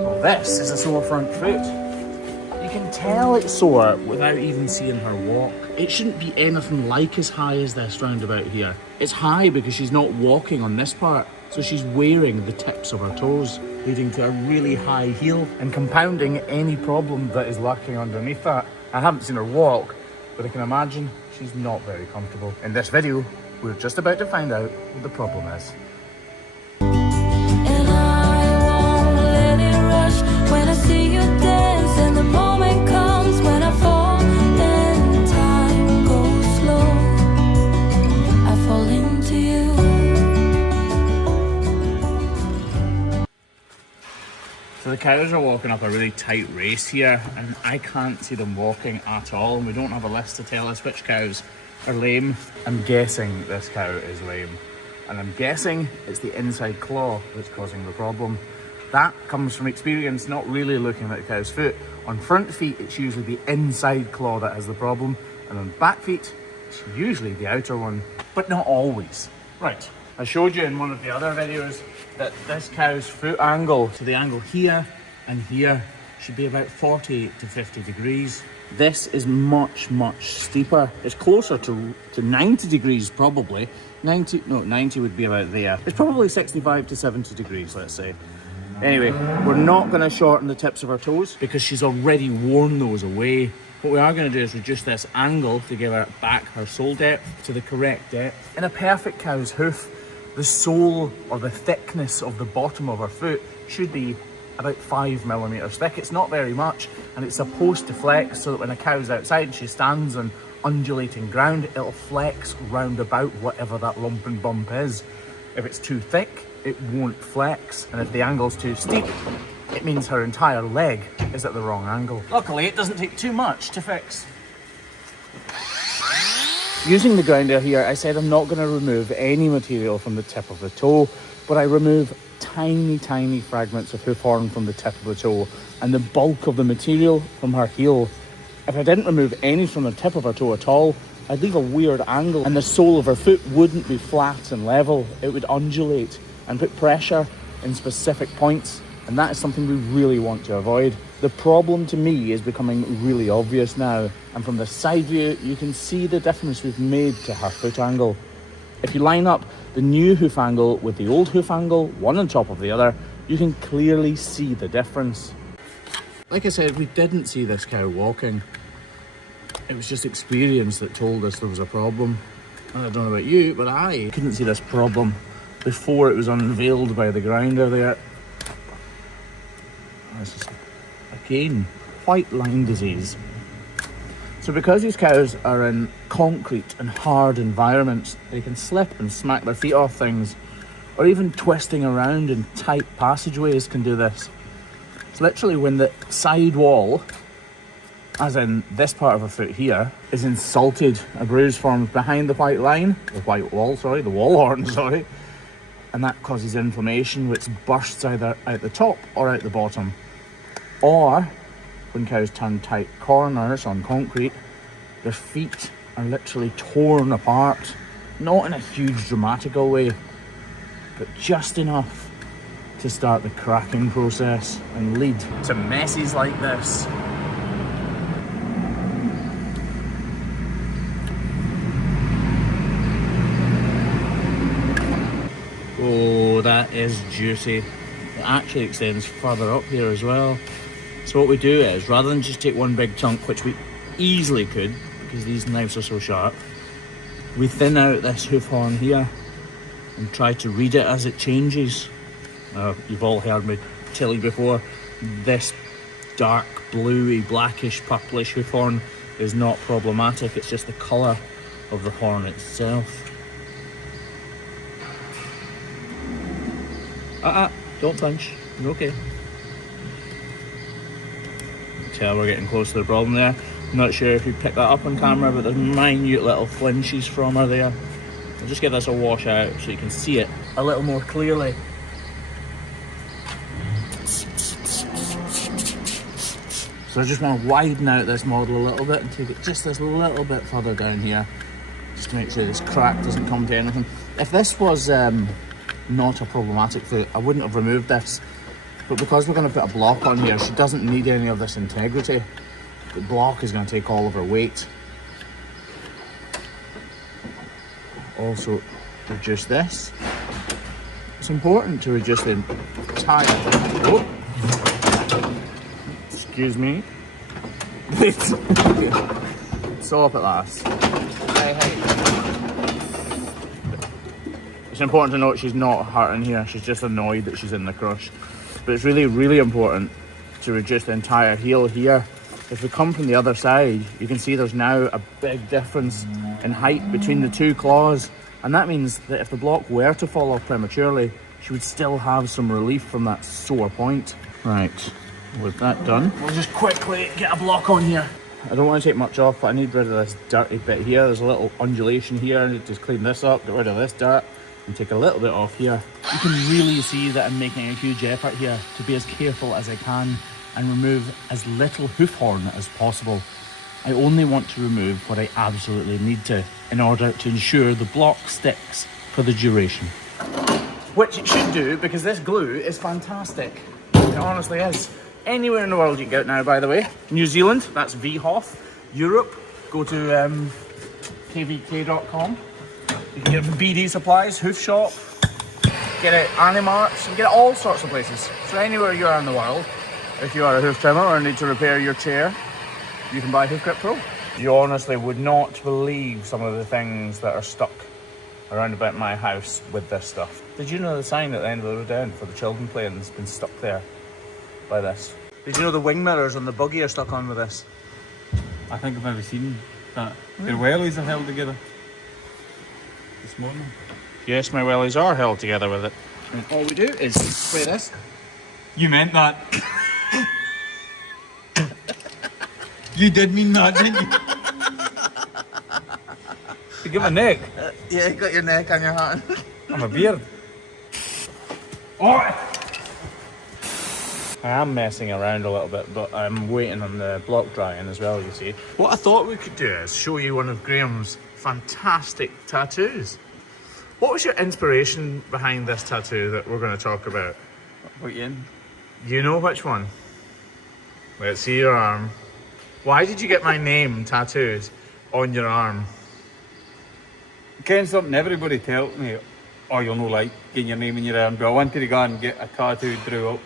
Well, this is a sore front foot. You can tell it's sore without even seeing her walk. It shouldn't be anything like as high as this roundabout here. It's high because she's not walking on this part, so she's wearing the tips of her toes, leading to a really high heel and compounding any problem that is lurking underneath that. I haven't seen her walk, but I can imagine she's not very comfortable. In this video, we're just about to find out what the problem is. And I won't let it rush when I see you dance, and the moment comes when I fall and time goes slow. I fall into you. So the cows are walking up a really tight race here, and I can't see them walking at all, and we don't have a list to tell us which cows are lame. I'm guessing this cow is lame, and I'm guessing it's the inside claw that's causing the problem. That comes from experience, not really looking at the cow's foot. On front feet, it's usually the inside claw that has the problem, and on back feet, it's usually the outer one, but not always. Right, I showed you in one of the other videos that this cow's foot angle to the angle here and here should be about 48 to 50 degrees. This is much steeper. It's closer to 90 degrees probably. 90 would be about there. It's probably 65 to 70 degrees, let's say. Anyway, we're not going to shorten the tips of her toes because she's already worn those away. What we are going to do is reduce this angle to give her back her sole depth to the correct depth. In a perfect cow's hoof, the sole or the thickness of the bottom of her foot should be about 5 millimeters thick. It's not very much, and it's supposed to flex so that when a cow's outside and she stands on undulating ground, it'll flex round about whatever that lump and bump is. If it's too thick, it won't flex, and if the angle's too steep, it means her entire leg is at the wrong angle. Luckily, it doesn't take too much to fix. Using the grinder here, I said I'm not going to remove any material from the tip of the toe, but I remove tiny fragments of hoof horn from the tip of the toe and the bulk of the material from her heel. If I didn't remove any from the tip of her toe at all, I'd leave a weird angle and the sole of her foot wouldn't be flat and level. It would undulate and put pressure in specific points, and that is something we really want to avoid. The problem to me is becoming really obvious now, and from the side view you can see the difference we've made to her foot angle. If you line up the new hoof angle with the old hoof angle, one on top of the other, you can clearly see the difference. Like I said, we didn't see this cow walking. It was just experience that told us there was a problem. And I don't know about you, but I couldn't see this problem before it was unveiled by the grinder there. This is, again, white line disease. So because these cows are in concrete and hard environments, they can slip and smack their feet off things, or even twisting around in tight passageways can do this. It's literally when the side wall, as in this part of her foot here, is insulted, a bruise forms behind the white line, the wall horn, and that causes inflammation which bursts either out the top or out the bottom. Or when cows turn tight corners on concrete, their feet are literally torn apart. Not in a huge dramatical way, but just enough to start the cracking process and lead to messes like this. Oh, that is juicy. It actually extends further up here as well. So what we do is, rather than just take one big chunk, which we easily could, because these knives are so sharp, we thin out this hoof horn here and try to read it as it changes. You've all heard me tell you before, this dark bluey, blackish, purplish hoof horn is not problematic, it's just the colour of the horn itself. Don't punch, you're okay. Tell we're getting close to the problem there. I'm not sure if you picked that up on camera, but there's minute little flinches from her there. I'll just give this a wash out so you can see it a little more clearly. So I just want to widen out this model a little bit and take it just this little bit further down here, just to make sure this crack doesn't come to anything. If this was not a problematic foot, I wouldn't have removed this. But because we're going to put a block on here, she doesn't need any of this integrity. The block is going to take all of her weight. Also, reduce this. It's important to reduce the entire... Oh. Excuse me. Stop at last. Hey. It's important to note she's not hurting here. She's just annoyed that she's in the crush. But it's really, really important to reduce the entire heel here. If we come from the other side, you can see there's now a big difference in height between the two claws. And that means that if the block were to fall off prematurely, she would still have some relief from that sore point. Right, with that done, we'll just quickly get a block on here. I don't want to take much off, but I need rid of this dirty bit here. There's a little undulation here. I need to just clean this up, get rid of this dirt, and take a little bit off here. You can really see that I'm making a huge effort here to be as careful as I can and remove as little hoof horn as possible. I only want to remove what I absolutely need to in order to ensure the block sticks for the duration. Which it should do, because this glue is fantastic. It honestly is. Anywhere in the world you can get it now, by the way. New Zealand, that's VHOF. Europe, go to kvk.com. You can get it from BD Supplies, Hoof Shop, get it Animarts, you can get it all sorts of places. So anywhere you are in the world, if you are a hoof trimmer or need to repair your chair, you can buy Hoof Grip Pro. You honestly would not believe some of the things that are stuck around about my house with this stuff. Did you know the sign at the end of the road down for the children playing has been stuck there by this? Did you know the wing mirrors on the buggy are stuck on with this? I think I've never seen that. Their wellies are held together this morning. Yes, my wellies are held together with it. And all we do is spray this. You meant that. You did mean that, didn't you? You get my neck. Yeah, you got your neck on your hand. I'm a beard. Oh! I am messing around a little bit, but I'm waiting on the block drying as well, you see. What I thought we could do is show you one of Graham's fantastic tattoos. What was your inspiration behind this tattoo that we're going to talk about? What you in? You know which one? Let's see your arm. Why did you get my name tattooed on your arm? Ken, something everybody tells me, oh, you'll know, like, getting your name in your arm, but I wanted to go and get a tattoo drew up.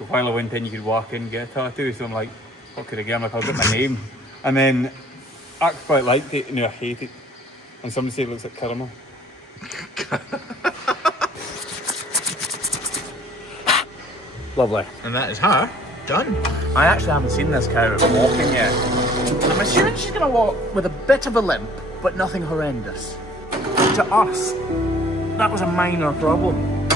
So while I went in, you could walk in and get a tattoo, so I'm like, what could I get? I'm like, I'll get my name. And then I quite liked it, and I hate it. And somebody said it looks like caramel. Lovely. And that is her done. I actually haven't seen this cow walking yet. I'm assuming she's going to walk with a bit of a limp, but nothing horrendous. To us, that was a minor problem.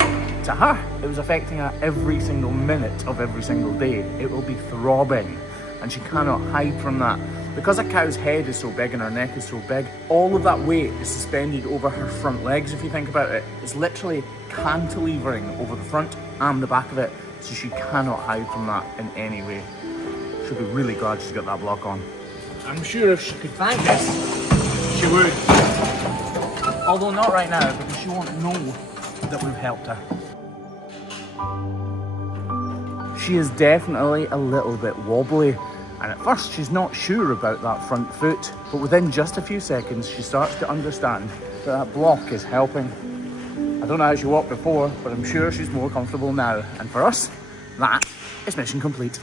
To her, it was affecting her every single minute of every single day. It will be throbbing, and she cannot hide from that. Because a cow's head is so big and her neck is so big, all of that weight is suspended over her front legs, if you think about it. It's literally cantilevering over the front and the back of it, so she cannot hide from that in any way. She'll be really glad she's got that block on. I'm sure if she could thank us, she would. Although not right now, because she won't know that we've helped her. She is definitely a little bit wobbly, and at first she's not sure about that front foot, but within just a few seconds she starts to understand that that block is helping. I don't know how she walked before, but I'm sure she's more comfortable now, and for us, that is mission complete.